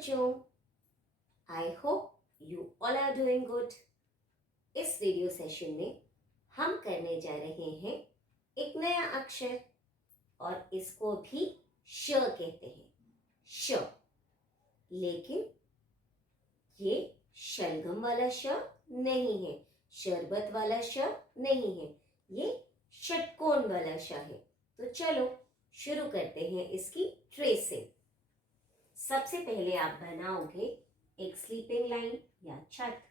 बच्चों, I hope you all are doing good. इस video session में हम करने जा रहे हैं एक नया अक्षर और इसको भी श कहते हैं। श, लेकिन ये शलगम वाला श नहीं है, शरबत वाला श नहीं है, ये षटकोण वाला श है। तो चलो शुरू करते हैं इसकी ट्रेसिंग। सबसे पहले आप बनाओगे एक स्लीपिंग लाइन या छत।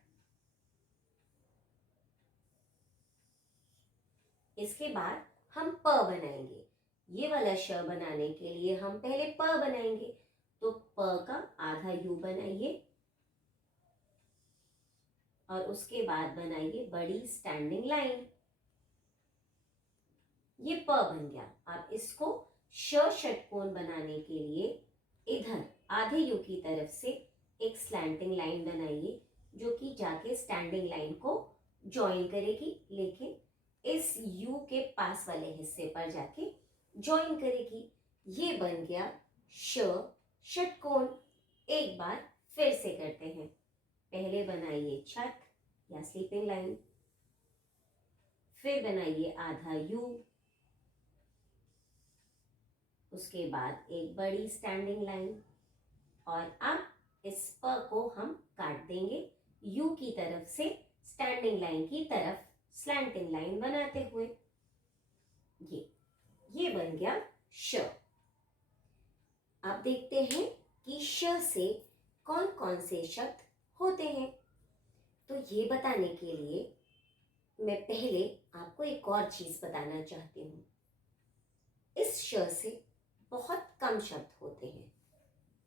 इसके बाद हम प बनाएंगे। ये वाला श बनाने के लिए हम पहले प बनाएंगे, तो प का आधा यू बनाइए और उसके बाद बनाइए बड़ी स्टैंडिंग लाइन। ये प बन गया। अब इसको श षटकोण बनाने के लिए इधर आधे यू की तरफ से एक स्लैंटिंग लाइन बनाइए जो कि जाके स्टैंडिंग लाइन को ज्वाइन करेगी, लेकिन इस यू के पास वाले हिस्से पर जाके ज्वाइन करेगी। ये बन गया श षटकोण। एक बार फिर से करते हैं। पहले बनाइए छत या स्लीपिंग लाइन, फिर बनाइए आधा यू, उसके बाद एक बड़ी स्टैंडिंग लाइन और अब इस प को हम काट देंगे यू की तरफ से स्टैंडिंग लाइन की तरफ स्लैंटिंग लाइन बनाते हुए। ये बन गया श। अब देखते हैं कि श से कौन कौन से शब्द होते हैं। तो ये बताने के लिए मैं पहले आपको एक और चीज बताना चाहती हूँ। इस श से बहुत कम शब्द होते हैं।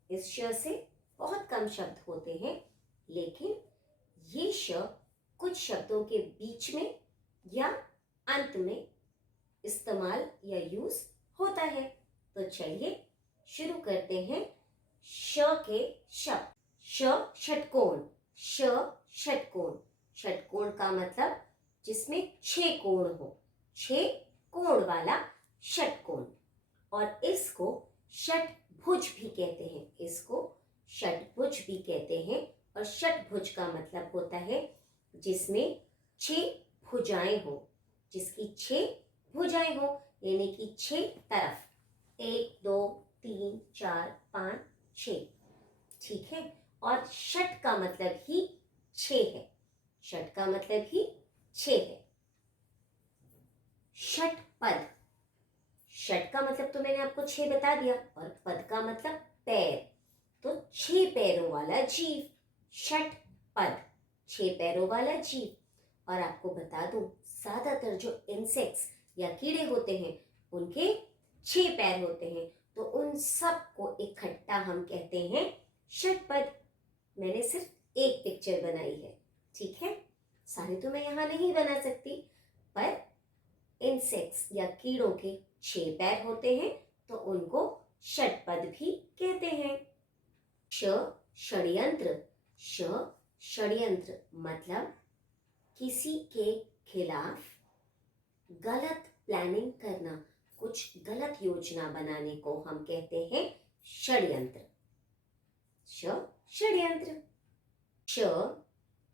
इस श से बहुत कम शब्द होते हैं, लेकिन ये श कुछ शब्दों के बीच में या अंत में इस्तेमाल या यूज होता है। तो चलिए शुरू करते हैं श के शब्द। श षटकोण। श षटकोण। षटकोण का मतलब जिसमें 6 कोण हो, 6 कोण वाला षटकोण। और इसको षटभुज भी कहते हैं। इसको षटभुज भी कहते हैं। और षटभुज का मतलब होता है जिसमें 6 भुजाएं हो, जिसकी 6 भुजाएं हो, यानी कि 6 तरफ, 1 2 3 4 5 6। ठीक है। और षट का मतलब ही 6 है। षट का मतलब ही 6 है। षटपद। षट का मतलब तो मैंने आपको 6 बता दिया, और पद का मतलब पैर, तो 6 पैरों वाला जीव। षटपद, 6 पैरों वाला जीव। और आपको बता दूं, ज्यादातर जो इंसेक्ट्स या कीड़े होते हैं उनके 6 पैर होते हैं, तो उन सब को इकट्ठा हम कहते हैं षटपद। मैंने सिर्फ एक पिक्चर बनाई है, ठीक है, सारे तो मैं यहां नहीं बना सकती, पर इंसेक्ट्स या कीड़ों के 6 पैर होते हैं तो उनको षटपद भी कहते हैं। ष षड्यंत्र। ष षड्यंत्र मतलब किसी के खिलाफ गलत प्लानिंग करना, कुछ गलत योजना बनाने को हम कहते हैं षड्यंत्र। ष षड्यंत्र। ष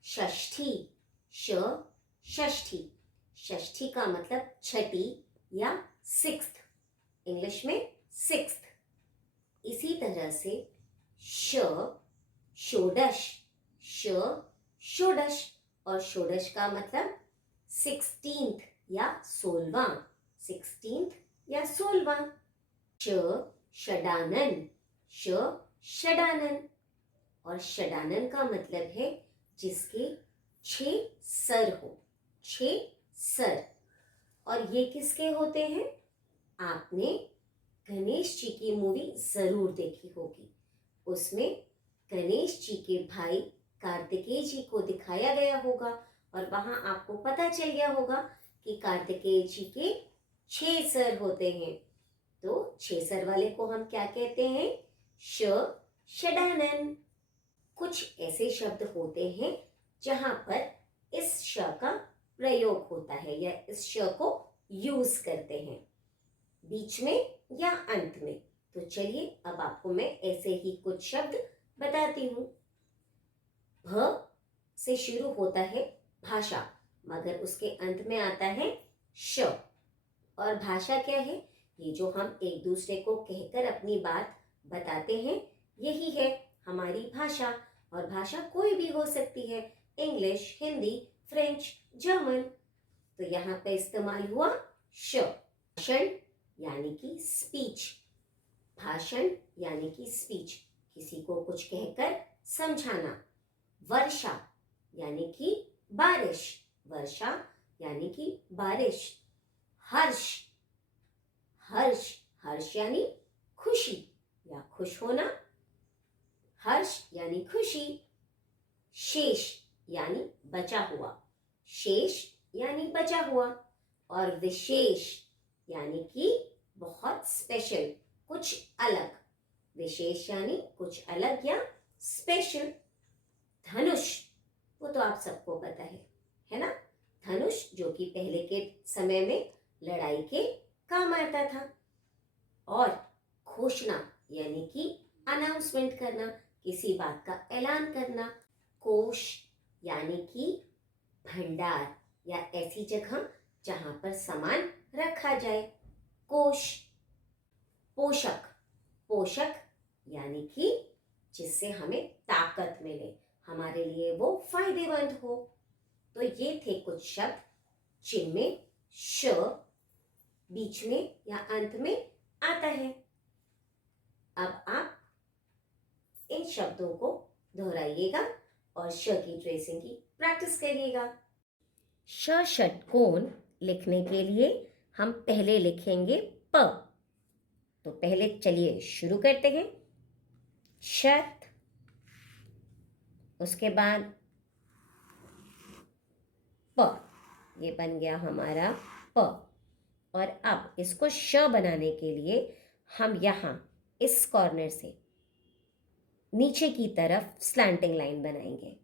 षष्ठी। ष षष्ठी। षष्ठी का मतलब छठी या 6th, इंग्लिश में 6th। इसी तरह से ष षोडश। ष षोडश। और षोडश का मतलब 16th या 16वां, 16th या 16वां। ष षडानन। ष षडानन। और षडानन का मतलब है जिसके 6 सर हो, 6 सर। और ये किसके होते हैं? आपने गणेश जी की मूवी जरूर देखी होगी। उसमें गणेश जी के भाई कार्तिकेय जी को दिखाया गया होगा, और वहां आपको पता चल गया होगा कि कार्तिकेय जी के 6 सर होते हैं। तो 6 सर वाले को हम क्या कहते हैं? ष षडानन। कुछ ऐसे शब्द होते हैं जहां पर इस श का प्रयोग होता है या इस श को यूज करते हैं, बीच में या अंत में। तो चलिए अब आपको मैं ऐसे ही कुछ शब्द बताती हूँ। भ से शुरू होता है भाषा, मगर उसके अंत में आता है श। और भाषा क्या है? ये जो हम एक दूसरे को कहकर अपनी बात बताते हैं, यही है हमारी भाषा। और भाषा कोई भी हो सकती है, इंग्लिश, हिंदी, फ्रेंच, जर्मन। तो यहाँ पे इस्तेमाल हुआ श। भाषण यानी कि स्पीच, भाषण यानी कि स्पीच, किसी को कुछ कहकर समझाना। वर्षा यानी कि बारिश, वर्षा यानी कि बारिश। हर्ष, हर्ष, हर्ष यानी खुशी या खुश होना, हर्ष यानी खुशी। शेष यानी बचा हुआ, शेष यानी बचा हुआ। और विशेष यानी कि बहुत स्पेशल, कुछ अलग। विशेष यानी कुछ अलग या स्पेशल। धनुष, वो तो आप सबको पता है ना? धनुष जो कि पहले के समय में लड़ाई के काम आता था। और घोषणा यानी कि अनाउंसमेंट करना, किसी बात का ऐलान करना। कोश यानी कि भंडार या ऐसी जगह जहां पर सामान रखा जाए, कोश। पोषक, पोषक यानी कि जिससे हमें ताकत मिले, हमारे लिए वो फायदेमंद हो। तो ये थे कुछ शब्द जिनमें श बीच में या अंत में आता है। अब आप इन शब्दों को दोहराइएगा और श की ट्रेसिंग की प्रैक्टिस करिएगा। श षटकोण लिखने के लिए हम पहले लिखेंगे प। तो पहले चलिए शुरू करते हैं। शत, उसके बाद प, ये बन गया हमारा प। और अब इसको श बनाने के लिए हम यहाँ इस कॉर्नर से नीचे की तरफ स्लैंटिंग लाइन बनाएंगे।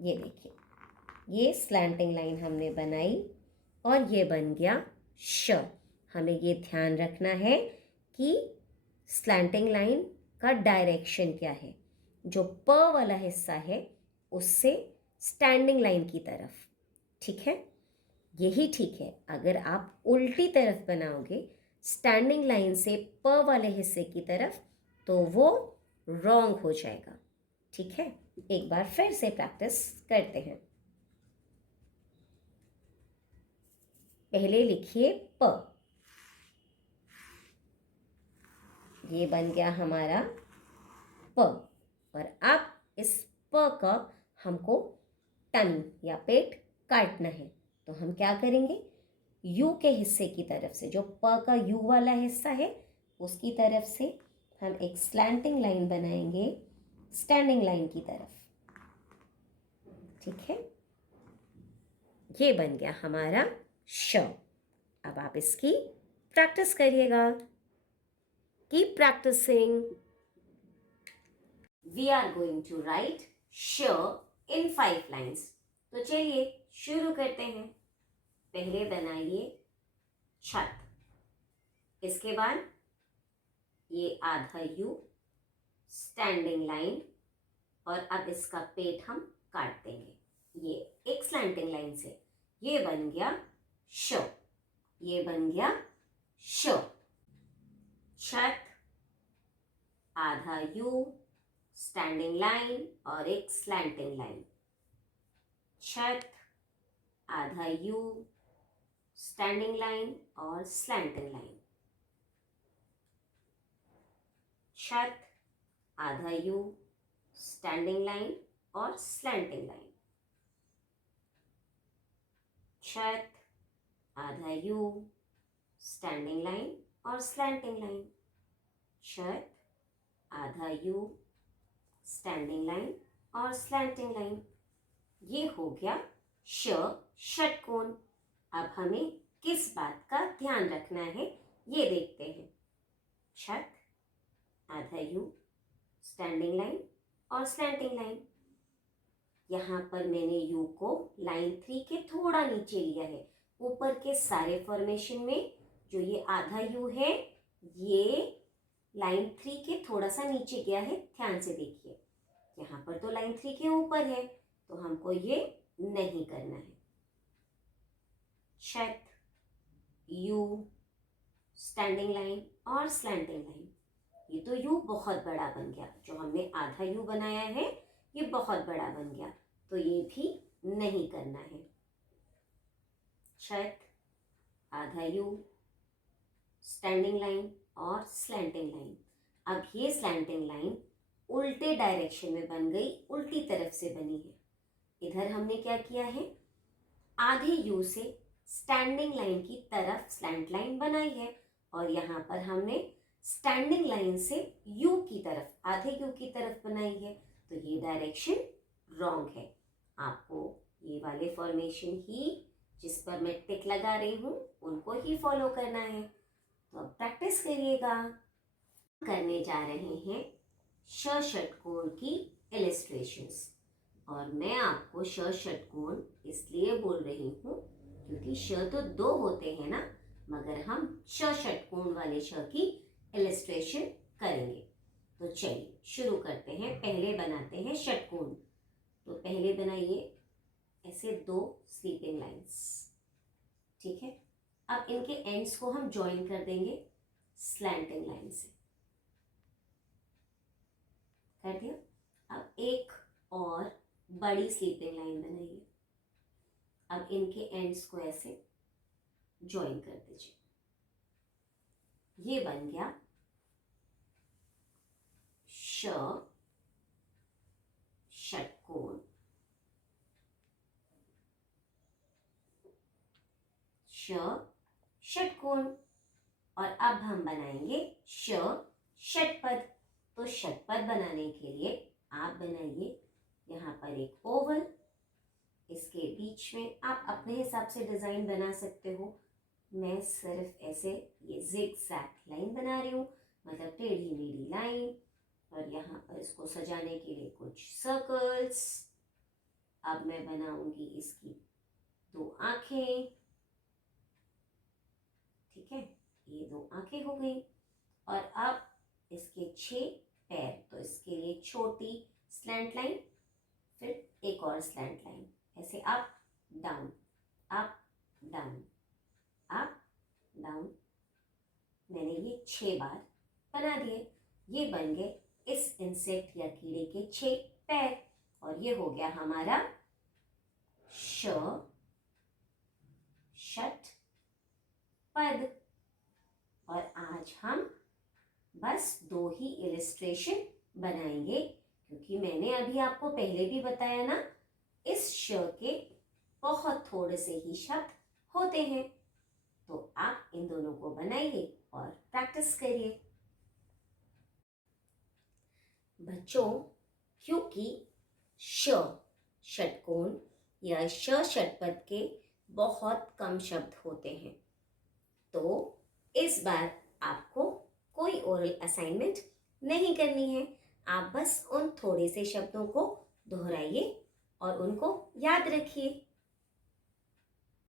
ये देखिए, ये स्लैंटिंग लाइन हमने बनाई और ये बन गया श। हमें ये ध्यान रखना है कि स्लैंटिंग लाइन का डायरेक्शन क्या है। जो प वाला हिस्सा है उससे स्टैंडिंग लाइन की तरफ, ठीक है? यही ठीक है। अगर आप उल्टी तरफ बनाओगे स्टैंडिंग लाइन से प वाले हिस्से की तरफ, तो वो रॉन्ग हो जाएगा, ठीक है? एक बार फिर से प्रैक्टिस करते हैं। पहले लिखिए प, ये बन गया हमारा प। और अब इस प का हमको टंग या पेट काटना है। तो हम क्या करेंगे? यू के हिस्से की तरफ से, जो प का यू वाला हिस्सा है उसकी तरफ से हम एक स्लैंटिंग लाइन बनाएंगे स्टैंडिंग लाइन की तरफ, ठीक है? ये बन गया हमारा श। अब आप इसकी प्रैक्टिस करिएगा। Keep practicing. We are going to write श इन 5 लाइन्स। तो चलिए शुरू करते हैं। पहले बनाइए छत, इसके बाद ये आधा यू, स्टैंडिंग लाइन, और अब इसका पेट हम काट देंगे ये एक स्लैंटिंग लाइन से। ये बन गया श, ये बन गया श। छत, आधा यू, स्टैंडिंग लाइन और एक स्लैंटिंग लाइन। छत, आधा यू, स्टैंडिंग लाइन और स्लैंटिंग लाइन। छत, आधा यू, स्टैंडिंग लाइन और स्लैंटिंग लाइन। छत, आधा यू, स्टैंडिंग लाइन और स्लैंटिंग लाइन। छत, आधा यू, स्टैंडिंग लाइन और स्लैंटिंग लाइन। ये हो गया श षटकोण। अब हमें किस बात का ध्यान रखना है ये देखते हैं। छत, आधा यू, स्टैंडिंग लाइन और स्लैंटिंग लाइन। यहाँ पर मैंने यू को लाइन 3 के थोड़ा नीचे लिया है। ऊपर के सारे फॉर्मेशन में जो ये आधा यू है, ये लाइन 3 के थोड़ा सा नीचे गया है, ध्यान से देखिए। यहाँ पर तो लाइन 3 के ऊपर है, तो हमको ये नहीं करना है। छत, यू, स्टैंडिंग लाइन और स्लैंटिंग लाइन। ये तो यू बहुत बड़ा बन गया, जो हमने आधा यू बनाया है ये बहुत बड़ा बन गया, तो ये भी नहीं करना है। छत, आधा यू, स्टैंडिंग लाइन और स्लैंटिंग लाइन। अब ये स्लैंटिंग लाइन उल्टे डायरेक्शन में बन गई, उल्टी तरफ से बनी है। इधर हमने क्या किया है, आधे यू से स्टैंडिंग लाइन की तरफ स्लैंट लाइन बनाई है, और यहाँ पर हमने स्टैंडिंग लाइन से यू की तरफ, आधे यू की तरफ बनाई है, तो ये डायरेक्शन रॉन्ग है। आपको ये वाले फॉर्मेशन ही, जिस पर मैं टिक लगा रही हूँ, उनको ही फॉलो करना है। तो अब प्रैक्टिस करिएगा। करने जा रहे हैं श षटकोण की इलस्ट्रेशंस, और मैं आपको श षटकोण इसलिए बोल रही हूँ क्योंकि श तो 2 होते हैं ना, मगर हम श षटकोण वाले श की इलस्ट्रेशन करेंगे। तो चलिए शुरू करते हैं। पहले बनाते हैं षटकोण। तो पहले बनाइए ऐसे 2 स्लीपिंग लाइंस, ठीक है। अब इनके एंड्स को हम ज्वाइन कर देंगे स्लैंटिंग लाइन से, कर दिया। अब एक और बड़ी स्लीपिंग लाइन बनाइए। अब इनके एंड्स को ऐसे ज्वाइन कर दीजिए। ये बन गया श षटकोण। श षटकोण। और अब हम बनाएंगे श षटपद। तो षटपद बनाने के लिए आप बनाइए यहाँ पर एक ओवल, इसके बीच में आप अपने हिसाब से डिजाइन बना सकते हो। मैं सिर्फ ऐसे ये जिगजैग लाइन बना रही हूँ, मतलब टेढ़ी मेढ़ी लाइन, और यहाँ पर इसको सजाने के लिए कुछ सर्कल्स। अब मैं बनाऊंगी इसकी 2 आंखें, ठीक है, ये 2 आंखें हो गई। और अब इसके 6 पैर, तो इसके लिए छोटी स्लैंट लाइन, फिर एक और स्लैंट लाइन, ऐसे up down, up down, up down. मैंने ये 6 बार बना दिए। ये बन गए इस इंसेक्ट या कीड़े के 6 पैर, और ये हो गया हमारा श षट पद। और आज हम बस 2 ही इलस्ट्रेशन बनाएंगे, क्योंकि मैंने अभी आपको पहले भी बताया ना, इस श के बहुत थोड़े से ही शब्द होते हैं। तो आप इन दोनों को बनाइए और प्रैक्टिस करिए। बच्चों, क्योंकि श षटकोण या श षटपद के बहुत कम शब्द होते हैं, तो इस बार आपको कोई ओरल असाइनमेंट नहीं करनी है। आप बस उन थोड़े से शब्दों को दोहराइए और उनको याद रखिए।